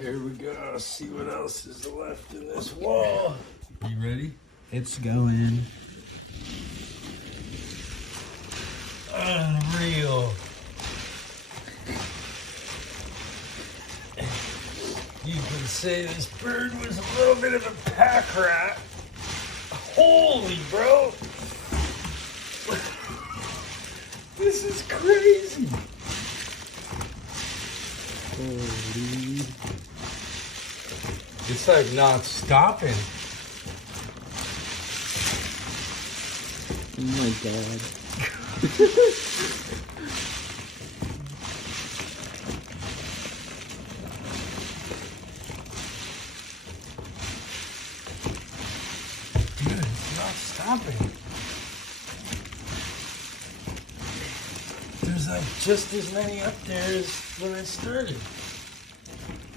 Here we go. See what else is left in this wall. You ready? It's going. Unreal. You can say this bird was a little bit of a pack rat. Holy bro. This is crazy. Holy. It's like not stopping. Oh my god. Dude, it's not stopping. There's like just as many up there as when I started.